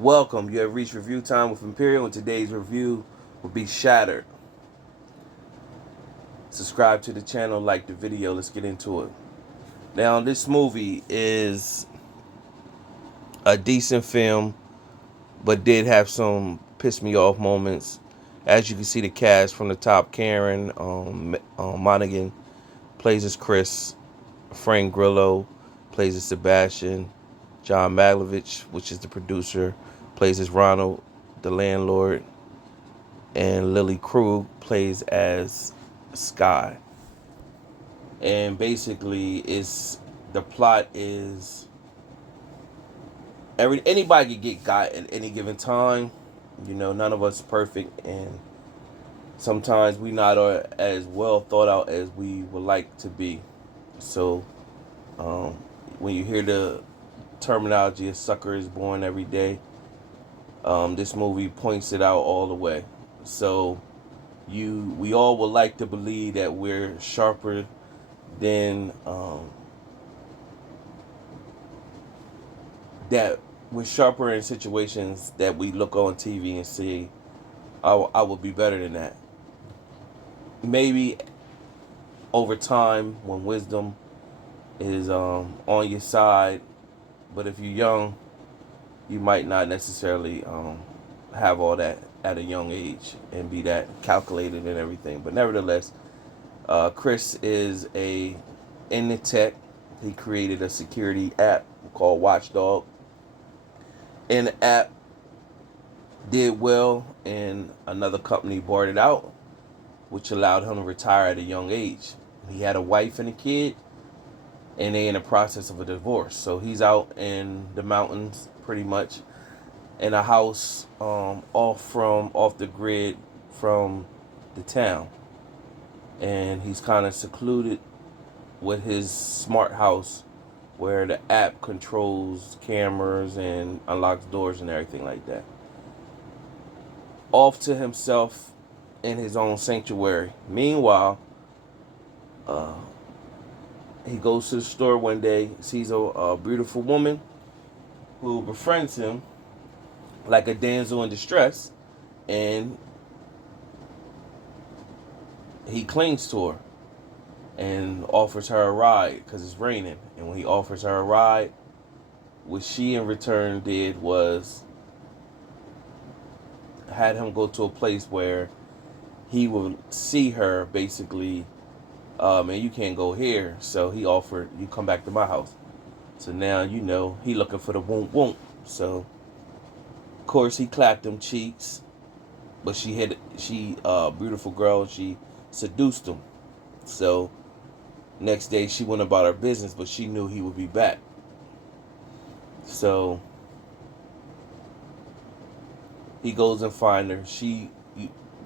Welcome. You have reached review time with Imperial, and today's review will be Shattered. Subscribe to the channel, like the video. Let's get into it. Now, this movie is a decent film, but did have some piss me off moments. As you can see, the cast from the top: Karen Monaghan plays as Chris, Frank Grillo plays as Sebastian, John Maglovich, which is the producer, plays as Ronald, the landlord, and Lily Krug plays as Sky. And basically, it's the plot is anybody can get got at any given time. You know, none of us perfect, and sometimes we not are as well thought out as we would like to be. So, um, when you hear the terminology "a sucker is born every day," this movie points it out all the way. So, we all would like to believe that we're sharper than that we're sharper in situations that we look on TV and see. I would be better than that. Maybe over time, when wisdom is on your side, but if you're young, you might not necessarily have all that at a young age and be that calculated and everything. But nevertheless, Chris is in the tech. He created a security app called Watchdog, and the app did well, and another company bought it out, which allowed him to retire at a young age. He had a wife and a kid, and they in the process of a divorce. So he's out in the mountains, pretty much, in a house off the grid from the town, and he's kind of secluded with his smart house, where the app controls cameras and unlocks doors and everything like that. Off to himself in his own sanctuary. Meanwhile, uh, he goes to the store one day, sees a beautiful woman who befriends him like a damsel in distress, and he clings to her and offers her a ride because it's raining. And when he offers her a ride, what she in return did was had him go to a place where he would see her basically, and you can't go here. So he offered, you come back to my house. So now, you know, he looking for the won't won't. So, of course, he clapped them cheeks, but she beautiful girl, she seduced him. So, next day she went about her business, but she knew he would be back. So, he goes and find her.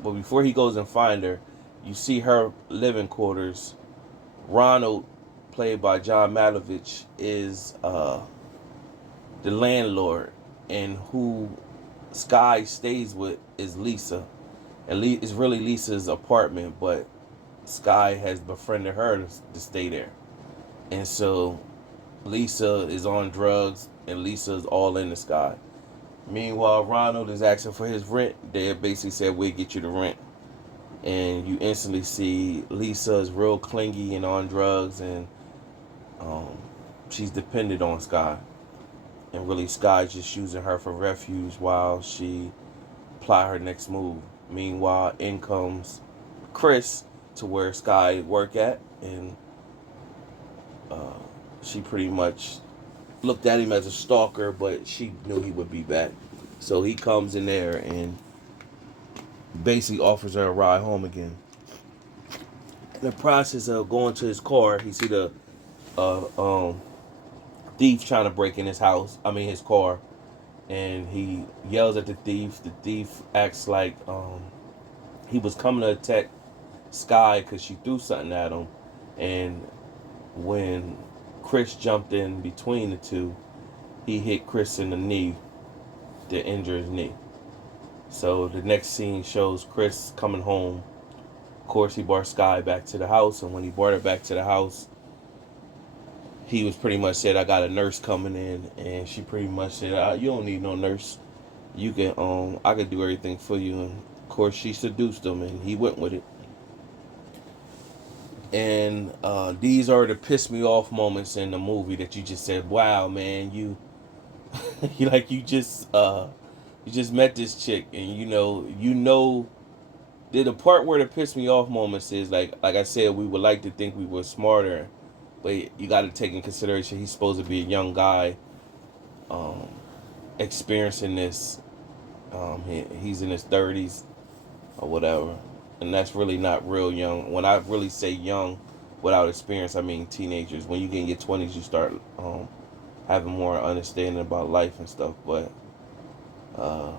But before he goes and find her, you see her living quarters. Ronald, played by John Malkovich, is the landlord, and who Sky stays with is Lisa. And it's really Lisa's apartment, but Sky has befriended her to stay there. And so Lisa is on drugs, and Lisa's all in the Sky. Meanwhile, Ronald is asking for his rent. They basically said, we'll get you the rent. And you instantly see Lisa is real clingy and on drugs, and she's dependent on Sky. And really, Sky's just using her for refuge while she plot her next move. Meanwhile, in comes Chris to where Sky work at, and she pretty much looked at him as a stalker, but she knew he would be back. So he comes in there and basically offers her a ride home again. In the process of going to his car, he see the thief trying to break in his house. His car, and he yells at the thief. The thief acts like he was coming to attack Sky because she threw something at him, and when Chris jumped in between the two, he hit Chris in the knee to injure his knee. So the next scene shows Chris coming home. Of course, he brought Sky back to the house, and when he brought her back to the house, he was pretty much said, I got a nurse coming in, and she pretty much said, you don't need no nurse. You can I could do everything for you. And of course, she seduced him, and he went with it. And these are the piss me off moments in the movie that you just said, "Wow, man, you you like you just met this chick, and you know the part where the piss me off moments is like I said, we would like to think we were smarter, but you got to take in consideration he's supposed to be a young guy, um, experiencing this. He's in his 30s or whatever, and that's really not real young. When I really say young, without experience, I mean teenagers. When you get in your 20s, you start having more understanding about life and stuff. But uh,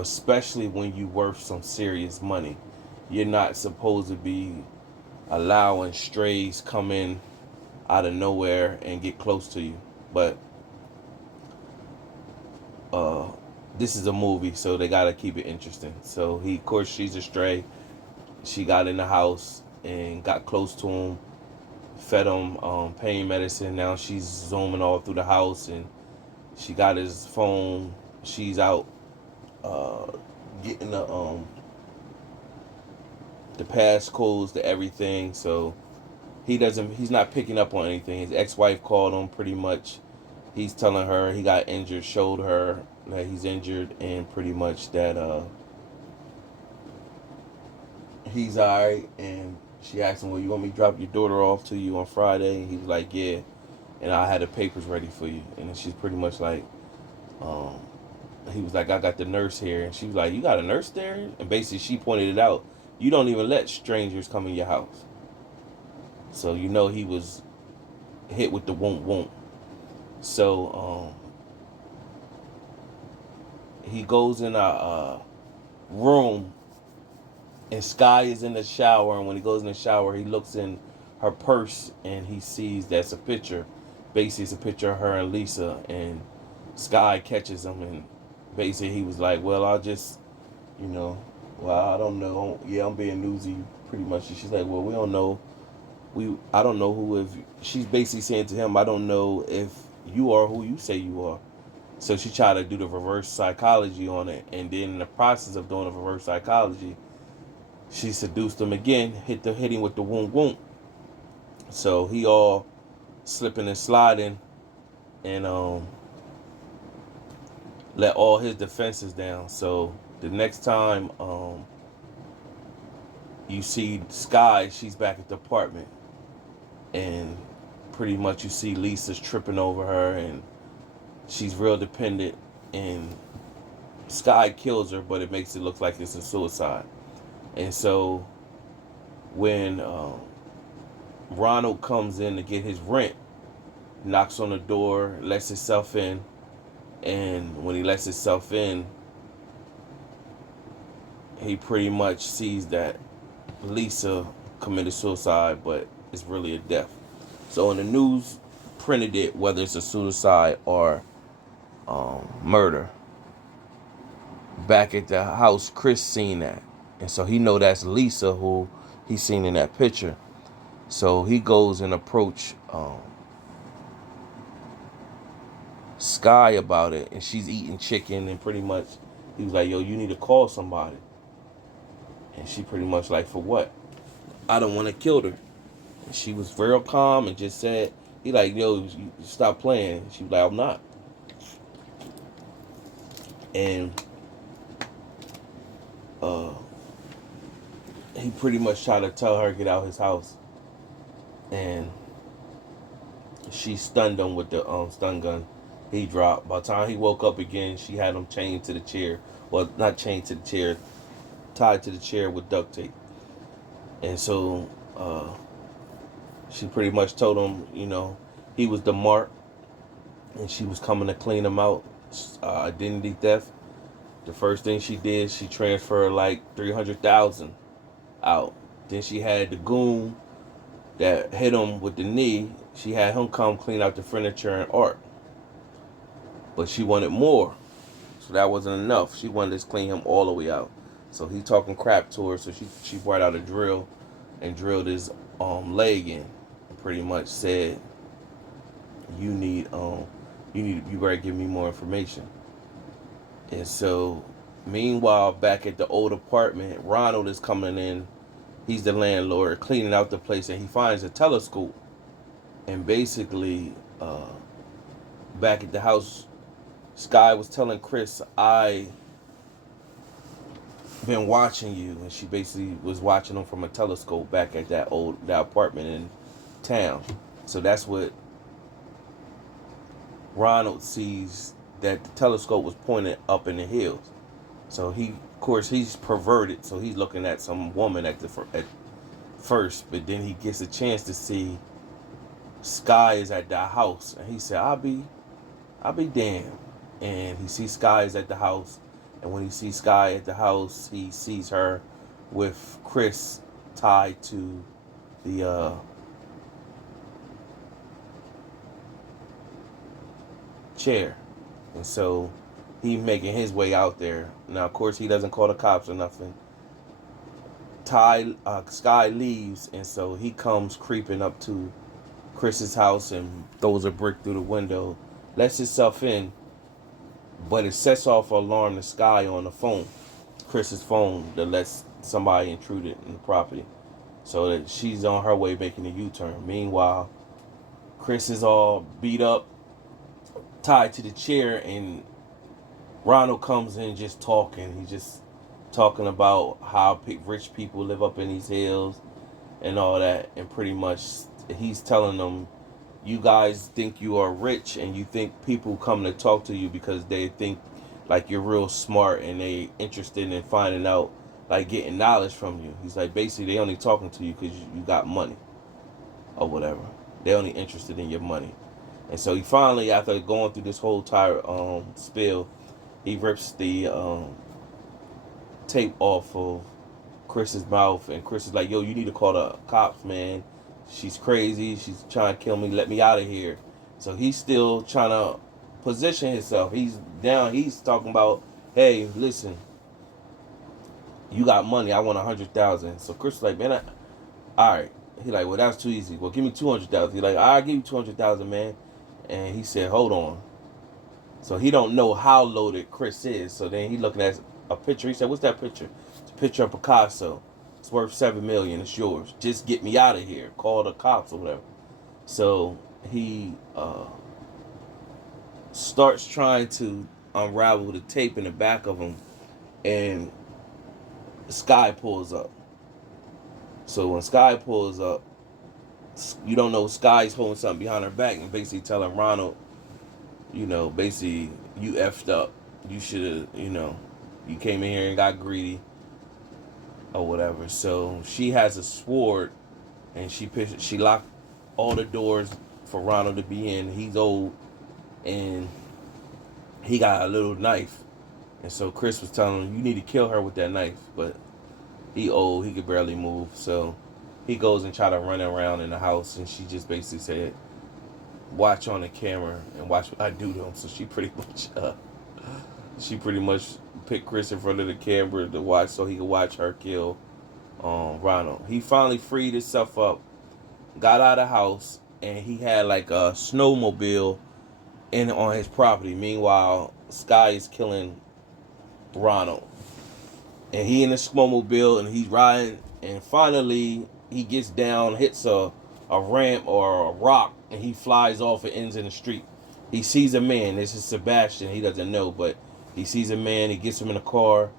especially when you worth some serious money, you're not supposed to be allowing strays come in out of nowhere and get close to you. But uh, this is a movie, so they gotta keep it interesting. So of course, she's a stray. She got in the house and got close to him, fed him pain medicine. Now she's zooming all through the house, and she got his phone. She's out uh, getting the passcodes to everything. So he's not picking up on anything. His ex-wife called him pretty much. He's telling her he got injured, showed her that he's injured, and pretty much that he's alright. And she asked him, "Well, you want me to drop your daughter off to you on Friday?" And he was like, "Yeah." And I had the papers ready for you. And then she's pretty much like, um, he was like, "I got the nurse here." And she was like, "You got a nurse there?" And basically she pointed it out. You don't even let strangers come in your house. So he was hit with the won't won't. So he goes in a room, and Sky is in the shower. And when he goes in the shower, he looks in her purse, and he sees that's a picture. Basically, it's a picture of her and Lisa. And Sky catches him, and basically he was like, "Well, I'll just, well, I don't know. Yeah, I'm being newsy, pretty much." And she's like, "Well, we don't know. I don't know who if." She's basically saying to him, "I don't know if you are who you say you are." So she tried to do the reverse psychology on it, and then in the process of doing the reverse psychology, she seduced him again, hit him with the wound wound. So he all slipping and sliding, and let all his defenses down. So the next time you see Sky, she's back at the apartment, and pretty much you see Lisa's tripping over her, and she's real dependent, and Sky kills her, but it makes it look like it's a suicide. And so when Ronald comes in to get his rent, knocks on the door, lets himself in, and when he lets himself in, he pretty much sees that Lisa committed suicide, but it's really a death. So in the news, printed it whether it's a suicide or murder. Back at the house, Chris seen that, and so he know that's Lisa who he seen in that picture. So he goes and approach Sky about it, and she's eating chicken, and pretty much he was like, "Yo, you need to call somebody." And she pretty much like, "For what?" "I don't want to kill her." And she was real calm and just said, he like, "Yo, you stop playing." She was like, "I'm not." And he pretty much tried to tell her get out his house, and she stunned him with the stun gun. He dropped. By the time he woke up again, she had him chained to the chair. Well, not chained to the chair, tied to the chair with duct tape. And so she pretty much told him, he was the mark, and she was coming to clean him out. Identity theft. The first thing she did, she transferred like 300,000 out. Then she had the goon that hit him with the knee. She had him come clean out the furniture and art. But she wanted more. So that wasn't enough. She wanted to clean him all the way out. So he talking crap to her. So she brought out a drill and drilled his leg in. And pretty much said, you better give me more information. And so, meanwhile, back at the old apartment, Ronald is coming in. He's the landlord, cleaning out the place, and he finds a telescope. And basically, back at the house, Sky was telling Chris, I been watching you, and she basically was watching him from a telescope back at that apartment in town. So that's what Ronald sees, that the telescope was pointed up in the hills. So of course, he's perverted. So he's looking at some woman at first, but then he gets a chance to see Sky is at the house, and he said, I'll be damned." And he sees Sky is at the house, and when he sees Sky at the house, he sees her with Chris tied to the chair. And so he making his way out there. Now, of course, he doesn't call the cops or nothing. Sky leaves, and so he comes creeping up to Chris's house and throws a brick through the window, lets himself in, but it sets off an alarm to Sky on the phone, Chris's phone, that lets somebody intruded in the property. So that she's on her way making a U-turn. Meanwhile, Chris is all beat up, tied to the chair, and Ronald comes in just talking. He's just talking about how rich people live up in these hills and all that. And pretty much he's telling them, you guys think you are rich, and you think people come to talk to you because they think like you're real smart and they interested in finding out, like getting knowledge from you. He's like, basically they only talking to you because you got money or whatever. They only interested in your money. And so he finally, after going through this whole entire spill, he rips the tape off of Chris's mouth, and Chris is like, yo, you need to call the cops, man. She's crazy. She's trying to kill me. Let me out of here. So he's still trying to position himself. He's down. He's talking about, hey, listen, you got money. I want 100,000. So Chris is like, man, all right. He like, well, that's too easy. Well, give me 200,000. He like, I'll give you 200,000, man. And he said, hold on. So he don't know how loaded Chris is. So then he looking at a picture. He said, what's that picture? It's a picture of Picasso. It's worth $7 million. It's yours. Just get me out of here. Call the cops or whatever. So he starts trying to unravel the tape in the back of him, and Sky pulls up. So when Sky pulls up, you don't know, Sky's holding something behind her back and basically telling Ronald, basically, you effed up. You should have, you came in here and got greedy or whatever. So she has a sword, and she locked all the doors for Ronald to be in. He's old, and he got a little knife. And so Chris was telling him, you need to kill her with that knife. But he old, he could barely move. So he goes and try to run around in the house, and she just basically said, watch on the camera and watch what I do to him. So she pretty much picked Chris in front of the camera to watch, so he could watch her kill Ronald. He finally freed himself up, got out of the house, and he had like a snowmobile on his property. Meanwhile, Sky is killing Ronald, and he in the snowmobile, and he's riding, and finally he gets down, hits a ramp or a rock, and he flies off and ends in the street. He sees a man. This is Sebastian. He doesn't know, but he sees a man. He gets him in a car.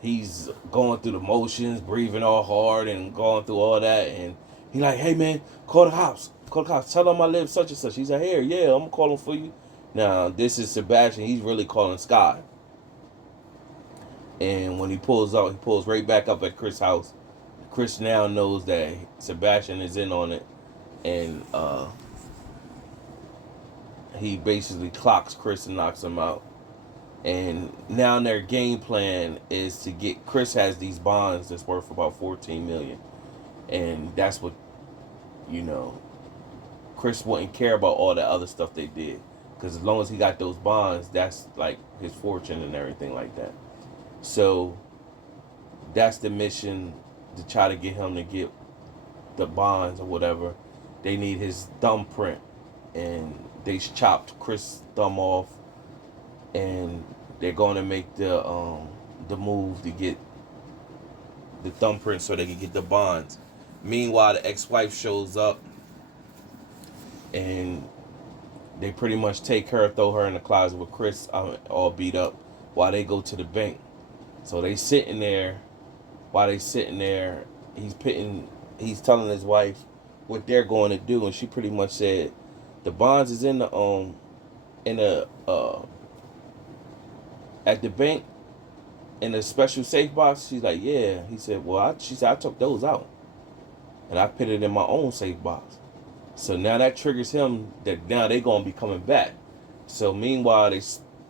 He's going through the motions, breathing all hard and going through all that. And he like, hey, man, call the cops. Call the cops. Tell them I live such and such. He's like, here, yeah, I'm going to call them for you. Now, this is Sebastian. He's really calling Sky. And when he pulls out, he pulls right back up at Chris' house. Chris now knows that Sebastian is in on it. And he basically clocks Chris and knocks him out. And now their game plan is to get, Chris has these bonds that's worth about $14 million. And that's what, Chris wouldn't care about all the other stuff they did. Because as long as he got those bonds, that's like his fortune and everything like that. So that's the mission, to try to get him to get the bonds or whatever. They need his thumbprint. And they chopped Chris' thumb off and they're going to make the move to get the thumbprint so they can get the bonds. Meanwhile, the ex-wife shows up and they pretty much take her, throw her in the closet with Chris all beat up while they go to the bank. So they sitting there. While they sitting there, he's telling his wife what they're going to do, and she pretty much said, "The bonds is in the at the bank in a special safe box." She's like, "Yeah." He said, "Well," she said, "I took those out and I put it in my own safe box." So now that triggers him that now they gonna be coming back. So meanwhile, they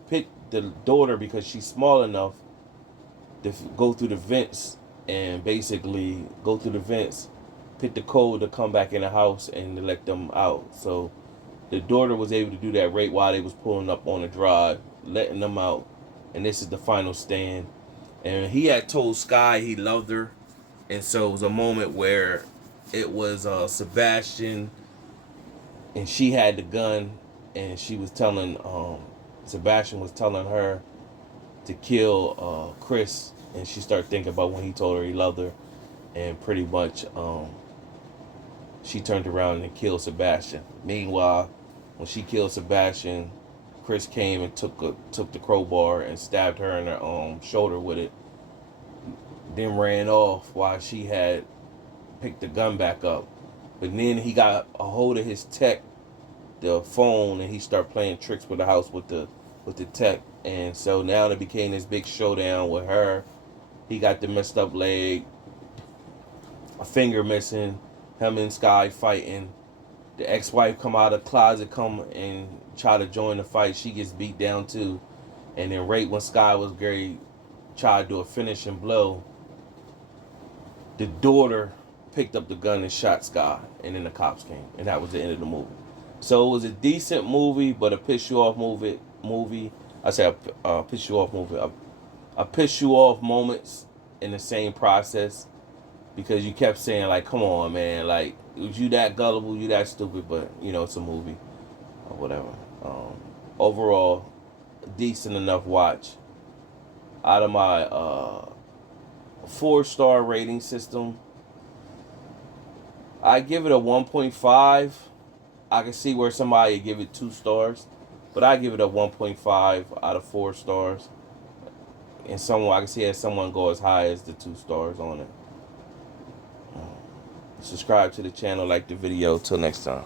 pick the daughter because she's small enough to go through the vents and basically go through the vents, pick the code to come back in the house and to let them out. So the daughter was able to do that right while they was pulling up on the drive, letting them out. And this is the final stand. And he had told Sky he loved her. And so it was a moment where it was Sebastian and she had the gun and she was telling, Sebastian was telling her to kill Chris. And she started thinking about when he told her he loved her. And pretty much she turned around and killed Sebastian. Meanwhile, when she killed Sebastian, Chris came and took the crowbar and stabbed her in her shoulder with it. Then ran off while she had picked the gun back up. But then he got a hold of his tech, the phone, and he started playing tricks with the house with the tech. And so now it became this big showdown with her. He got the messed up leg, a finger missing, him and Sky fighting. The ex-wife come out of the closet, come and try to join the fight. She gets beat down too. And then right when Sky was great, tried to do a finishing blow, the daughter picked up the gun and shot Sky. And then the cops came. And that was the end of the movie. So it was a decent movie, but a piss you off movie. I say a piss you off movie. A piss you off moments in the same process. Because you kept saying, like, come on, man. Like, was you that gullible? You that stupid? But, you know, it's a movie. Or whatever. Overall, decent enough watch. Out of my 4-star rating system, I give it a 1.5. I can see where somebody would give it 2 stars. But I give it a 1.5 out of 4 stars. And I can see someone go as high as the 2 stars on it. Subscribe to the channel, like the video. Till next time.